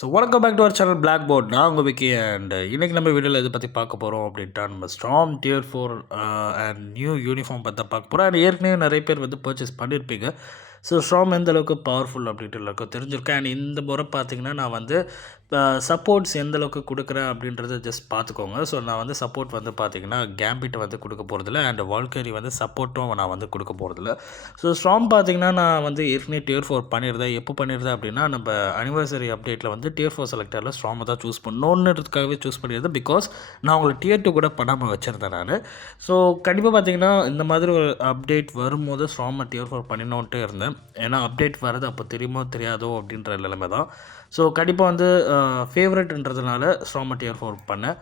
So welcome back to our channel blackboard. நான் உங்கள் Vicky and இன்றைக்கி நம்ம வீடியோவில் இதை பற்றி பார்க்க போகிறோம் அப்படின்ட்டா நம்ம strong dear 4 and new uniform பற்றி பார்க்க போகிறோம். அண்ட் ஏற்கனவே நிறைய பேர் வந்து பர்ச்சேஸ் பண்ணியிருப்பீங்க. ஸோ ஸ்ட்ராங் எந்த அளவுக்கு பவர்ஃபுல் அப்படின்ட்டு எல்லாருக்கும் தெரிஞ்சிருக்கேன். அண்ட் இந்த முறை பார்த்திங்கன்னா நான் வந்து சப்போர்ட்ஸ் எந்த அளவுக்கு கொடுக்குறேன் அப்படின்றத ஜஸ்ட் பார்த்துக்கோங்க. ஸோ நான் வந்து சப்போர்ட் வந்து பார்த்திங்கன்னா கேம்பிட் வந்து கொடுக்க போகிறதில்ல அண்ட் வால்கரி வந்து சப்போர்ட்டும் நான் வந்து கொடுக்க போகிறதில்ல. ஸோ ஸ்ட்ராங் பார்த்திங்கன்னா நான் வந்து ஏற்கனவே டியர் 4 பண்ணியிருந்தேன். எப்போ பண்ணியிருந்தேன் அப்படின்னா நம்ம அனிவர்சரி அப்டேட்டில் வந்து டியர் 4 செலக்டரில் ஸ்ட்ராங்கை தான் சூஸ் பண்ணணுன்றதுக்காகவே சூஸ் பண்ணியிருந்தேன். பிகாஸ் நான் உங்களுக்கு டியர் 2 கூட பண்ணாமல் வச்சுருந்தேன் நான். ஸோ கண்டிப்பாக பார்த்திங்கன்னா இந்த மாதிரி ஒரு அப்டேட் வரும்போது ஸ்ட்ராங்கை டியர் 4 பண்ணினோன்ட்டு இருந்தேன். ஏன்னா அப்டேட் வரது அப்போ தெரியுமோ தெரியாதோ அப்படின்ற நிலைமை தான். ஸோ கண்டிப்பாக வந்து ஃபேவரட்ன்றதுனால ஸ்ட்ராங்கை டியர் 4 பண்ணேன்.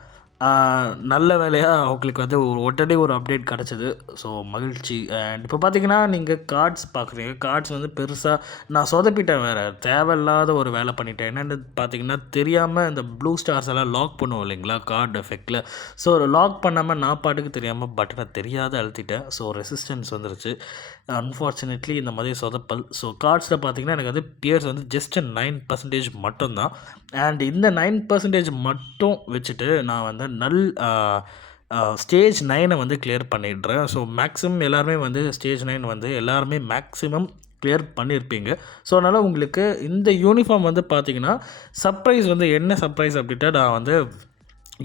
நல்ல வேலையாக அவங்களுக்கு வந்து உடனே ஒரு அப்டேட் கிடச்சிது. ஸோ மகிழ்ச்சி. அண்ட் இப்போ பார்த்தீங்கன்னா நீங்கள் கார்ட்ஸ் பார்க்குறீங்க. கார்ட்ஸ் வந்து பெருசாக நான் சொதப்பிட்டேன், வேறு தேவையில்லாத ஒரு வேலை பண்ணிட்டேன். என்னென்னு பார்த்தீங்கன்னா தெரியாமல் இந்த ப்ளூ ஸ்டார்ஸ் எல்லாம் லாக் பண்ணுவோம் இல்லைங்களா கார்டு எஃபெக்டில். ஸோ லாக் பண்ணாமல் நான் பாட்டுக்கு தெரியாமல் பட்டனை தெரியாத அழுத்திட்டேன். ஸோ ரெசிஸ்டன்ஸ் வந்துருச்சு. அன்ஃபார்ச்சுனேட்லி இந்த மாதிரி சொதப்பல். ஸோ கார்ட்ஸில் பார்த்தீங்கன்னா எனக்கு வந்து பியர்ஸ் வந்து ஜஸ்ட் 9% மட்டும்தான். அண்ட் இந்த 9% மட்டும் வச்சுட்டு நான் வந்து ஸ்டேஜ் 9 வந்து கிளியர் பண்ணிடுறேன். ஸோ மேக்ஸிமம் எல்லாருமே வந்து ஸ்டேஜ் 9 வந்து எல்லாருமே மேக்ஸிமம் கிளியர் பண்ணியிருப்பீங்க. ஸோ அதனால் உங்களுக்கு இந்த யூனிஃபார்ம் வந்து பார்த்திங்கன்னா சர்ப்ரைஸ் வந்து என்ன சர்ப்ரைஸ் அப்படின்ட்டு நான் வந்து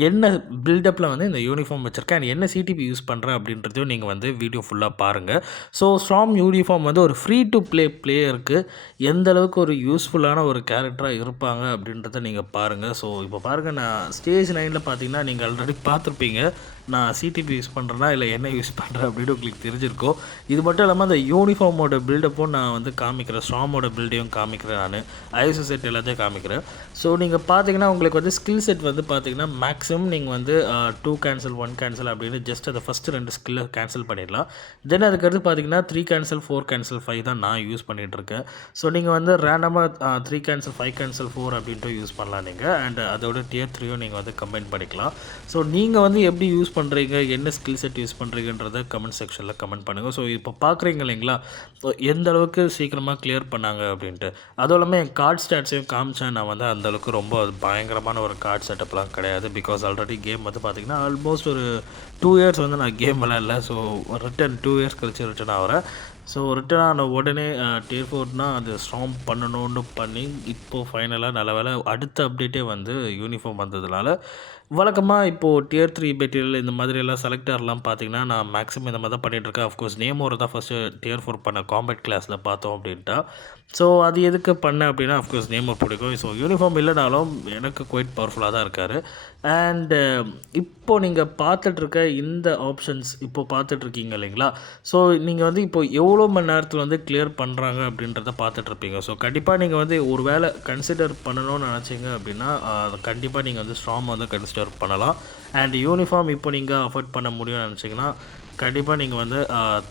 என்ன பில்டப்பில் வந்து இந்த யூனிஃபார்ம் வச்சுருக்கேன் அண்ட் என்ன சிடிபி யூஸ் பண்ணுறேன் அப்படின்றதையும் நீங்கள் வந்து வீடியோ ஃபுல்லாக பாருங்கள். ஸோ ஸ்ட்ராங் யூனிஃபார்ம் வந்து ஒரு ஃப்ரீ டு பிளேயருக்கு எந்த அளவுக்கு ஒரு யூஸ்ஃபுல்லான ஒரு கேரக்டராக இருப்பாங்க அப்படின்றத நீங்கள் பாருங்கள். ஸோ இப்போ பாருங்கள், நான் ஸ்டேஜ் 9 பார்த்தீங்கன்னா நீங்கள் ஆல்ரெடி பார்த்துருப்பீங்க நான் சிடிபி யூஸ் பண்ணுறேன்னா இல்லை என்ன யூஸ் பண்ணுறேன் அப்படின்னு உங்களுக்கு தெரிஞ்சிருக்கோம். இது மட்டும் இல்லாமல் அந்த யூனிஃபார்மோட பில்டப்பும் நான் வந்து காமிக்கிறேன், ஸ்ட்ராமோட பில்டையும் காமிக்கிறேன், நான் ஐஎஸ்ஓ செட் எல்லாத்தையும் காமிக்கிறேன். ஸோ நீங்கள் பார்த்தீங்கன்னா உங்களுக்கு வந்து ஸ்கில் செட் வந்து பார்த்தீங்கன்னா மேக்ஸிமம் நீங்கள் வந்து 2 கேன்சல் 1 கேன்சல் அப்படின்னு ஜஸ்ட் அதை ஃபஸ்ட்டு 2 ஸ்கில்லை கேன்சல் பண்ணிடலாம். தென் அதுக்கடுத்து பார்த்தீங்கன்னா 3 கேன்சல் 4 கேன்சல் 5 தான் நான் யூஸ் பண்ணிகிட்ருக்கேன். ஸோ நீங்கள் வந்து ரேண்டமாக 3 கேன்சல் 5 கேன்சல் 4 அப்படின்ட்டு யூஸ் பண்ணலாம் நீங்கள். அண்ட் அதோட டியர் 3யும் நீங்கள் வந்து கம்பைன் பண்ணிக்கலாம். ஸோ நீங்கள் வந்து எப்படி யூஸ் பண்ணுறீங்க, என்ன ஸ்கில் செட் யூஸ் பண்ணுறீங்கன்றத கமெண்ட் செக்ஷனில் கமெண்ட் பண்ணுங்கள். ஸோ இப்போ பார்க்குறீங்க இல்லைங்களா எந்த அளவுக்கு சீக்கிரமாக கிளியர் பண்ணாங்க அப்படின்ட்டு. அதுவும் இல்லாமல் என் கார்ட் ஸ்டாட்ஸையும் காமிச்சேன். நான் வந்து அந்தளவுக்கு ரொம்ப பயங்கரமான ஒரு கார்ட் செட்டப்லாம் கிடையாது. பிகாஸ் ஆல்ரெடி கேம் வந்து பார்த்திங்கன்னா ஆல்மோஸ்ட் ஒரு 2 இயர்ஸ் வந்து நான் கேம் விளையாடல. ஸோ ரிட்டன் 2 இயர்ஸ் கழிச்சு ரிட்டன் ஆகிறேன். ஸோ ரிட்டன் ஆன உடனே டியர் 4னா அது ஸ்ட்ராங் பண்ணணும்னு பண்ணி இப்போது ஃபைனலாக நல்ல வேலை அடுத்த அப்டேட்டே வந்து யூனிஃபார்ம் வந்ததுனால வழக்கமாக இப்போது டியர் 3 பெட்டியல் இந்த மாதிரியெல்லாம் செலக்டர்லாம் பார்த்திங்கன்னா நான் மேக்ஸிமம் இந்த மாதிரி தான் பண்ணிகிட்ருக்கேன். அஃப்கோர்ஸ் நேமோரை தான் ஃபஸ்ட்டு டியர் 4 பண்ண காம்பேட் கிளாஸில் பார்த்தோம் அப்படின்ட்டா. ஸோ அது எதுக்கு பண்ணேன் அப்படின்னா அஃப்கோர்ஸ் நேமோர் பிடிக்கும். ஸோ யூனிஃபார்ம் இல்லைனாலும் எனக்கு குவைட் பவர்ஃபுல்லாக தான் இருக்கார். அண்டு இப்போது நீங்கள் பார்த்துட்ருக்க இந்த ஆப்ஷன்ஸ் இப்போது பார்த்துட்ருக்கீங்க இல்லைங்களா. ஸோ நீங்கள் வந்து இப்போது எவ்வளோ மணி நேரத்தில் வந்து கிளியர் பண்ணுறாங்க அப்படின்றத பார்த்துட்ருப்பீங்க. ஸோ கண்டிப்பாக நீங்கள் வந்து ஒரு வேளை கன்சிடர் பண்ணணும்னு நினச்சிங்க அப்படின்னா கண்டிப்பாக நீங்கள் வந்து ஸ்ட்ராங் வந்து கன்சிடர் பண்ணலாம். அண்ட் யூனிஃபார்ம் இப்போ நீங்கள் அஃபோர்ட் பண்ண முடியும்னு நினச்சிங்கன்னா கண்டிப்பாக நீங்கள் வந்து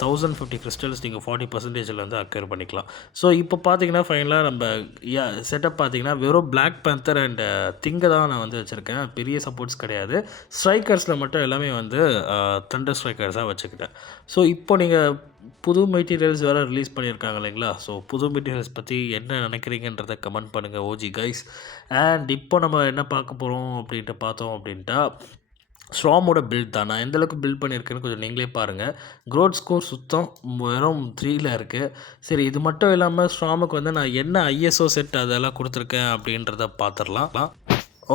1050 கிறிஸ்டல்ஸ் நீங்கள் 40% வந்து அக்வயர் பண்ணிக்கலாம். ஸோ இப்போ பார்த்தீங்கன்னா ஃபைனலாக நம்ம செட்டப் பார்த்தீங்கன்னா வெறும் பிளாக் பேந்தர் அண்ட் திங்கை தான் நான் வந்து வச்சுருக்கேன். பெரிய சப்போர்ட்ஸ் கிடையாது. ஸ்ட்ரைக்கர்ஸில் மட்டும் எல்லாமே வந்து தண்டர் ஸ்ட்ரைக்கர்ஸாக வச்சுக்கிட்டேன். ஸோ இப்போ நீங்கள் புது மெட்டீரியல்ஸ் வேறு ரிலீஸ் பண்ணியிருக்காங்க இல்லைங்களா. ஸோ புது மெட்டீரியல்ஸ் பற்றி என்ன நினைக்கிறீங்கன்றதை கமெண்ட் பண்ணுங்கள் ஓஜி கைஸ். அண்ட் இப்போ நம்ம என்ன பார்க்க போகிறோம் அப்படின்ட்டு பார்த்தோம் அப்படின்ட்டா ஸ்ட்ராமோட பில்ட் தான். நான் எந்தளவுக்கு பில்ட் பண்ணியிருக்கேன்னு கொஞ்சம் நீங்களே பாருங்கள். க்ரோத் ஸ்கோர் சுத்தம் வெறும் 3ல் இருக்குது. சரி, இது மட்டும் இல்லாமல் ஸ்ட்ராமுக்கு வந்து நான் என்ன ஐஎஸ்ஓ செட் அதெல்லாம் கொடுத்துருக்கேன் அப்படின்றத பார்த்துடலாம்.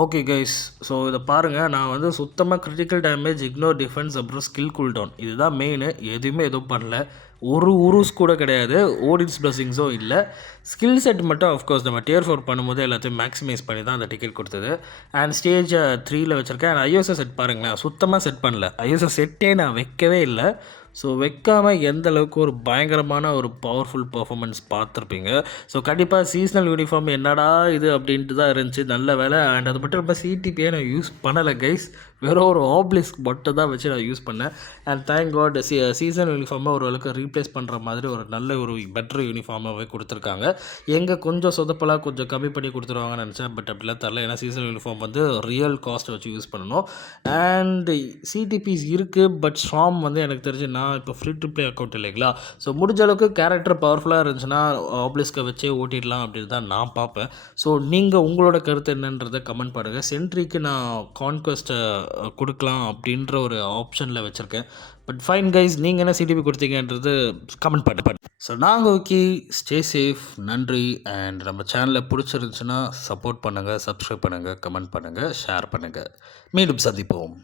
ஓகே கைஸ், ஸோ இதை பாருங்கள். நான் வந்து சுத்தமாக கிரிட்டிக்கல் டேமேஜ், இக்னோர் டிஃபென்ஸ், அப்புறம் ஸ்கில் கூல்டவுன் இதுதான் மெயின். எதுவுமே எதுவும் பண்ணல. ஒரு உருஸ் கூட கிடையாது. ஓடின்ஸ் பிளஸிங்ஸும் இல்லை. ஸ்கில் செட் மட்டும் அஃப்கோர்ஸ் நம்ம டியர் 4 பண்ணும்போது எல்லாத்தையும் மேக்ஸிமைஸ் பண்ணி தான் அந்த டிக்கெட் கொடுத்தது. அண்ட் ஸ்டேஜ் 3ல் வச்சுருக்கேன். அண்ட் ஐஎஸ்ஓ செட் பாருங்களேன், சுத்தமாக செட் பண்ணல. ஐஎஸ்ஓ செட்டே நான் வைக்கவே இல்லை. ஸோ வைக்காமல் எந்த அளவுக்கு ஒரு பயங்கரமான ஒரு பவர்ஃபுல் பர்ஃபார்மன்ஸ் பார்த்துருப்பீங்க. ஸோ கண்டிப்பாக சீசனல் யூனிஃபார்ம் என்னடா இது அப்படின்ட்டு தான் இருந்துச்சு. நல்ல வேலை. அண்ட் அது மட்டும் ரொம்ப சிடிபியை நான் யூஸ் பண்ணலை கைஸ். வெறும் ஒரு ஆப்லிஸ்க் மட்டும் தான் வச்சு நான் யூஸ் பண்ணேன். அண்ட் தேங்க் காட் சீசன் யூனிஃபார்மை ஓரளவுக்கு ரீப்ளேஸ் பண்ணுற மாதிரி ஒரு நல்ல ஒரு பெட்டர் யூனிஃபார்மாகவே கொடுத்துருக்காங்க. எங்கே கொஞ்சம் சொதப்பலாக கொஞ்சம் கம்மி பண்ணி கொடுத்துருவாங்கன்னு நினச்சேன். பட் அப்படிலாம் தரல. ஏன்னா சீசன் யூனிஃபார்ம் வந்து ரியல் காஸ்ட்டை வச்சு யூஸ் பண்ணணும். அண்ட் சிடிபிஸ் இருக்குது. பட் ஸ்ட்ராம் வந்து எனக்கு தெரிஞ்சு நான் இப்போ ஃப்ரீ டு ப்ளே அக்கௌண்ட் இல்லைங்களா, ஸோ முடிஞ்ச அளவுக்கு கேரக்டர் பவர்ஃபுல்லாக இருந்துச்சுன்னா ஆப்லிஸ்க்கை வச்சே ஓட்டிடலாம் அப்படின்னு தான் நான் பார்ப்பேன். ஸோ நீங்கள் உங்களோட கருத்து என்னன்றதை கமெண்ட் பண்ணுங்கள். சென்ட்ரிக்கு நான் கான்குவெஸ்ட்டை கொடுக்கலாம் அப்படின்ற ஒரு ஆப்ஷனில் வச்சுருக்கேன். பட் ஃபைன் கைஸ், நீங்கள் என்ன சிடிபி கொடுத்தீங்கன்றது கமெண்ட் பண்ணு. ஸோ நாங்கள் ஓகே, ஸ்டே சேஃப், நன்றி. அண்ட் நம்ம சேனலில் பிடிச்சிருந்துச்சுன்னா சப்போர்ட் பண்ணுங்கள், சப்ஸ்கிரைப் பண்ணுங்கள், கமெண்ட் பண்ணுங்கள், ஷேர் பண்ணுங்கள். மீண்டும் சந்திப்போம்.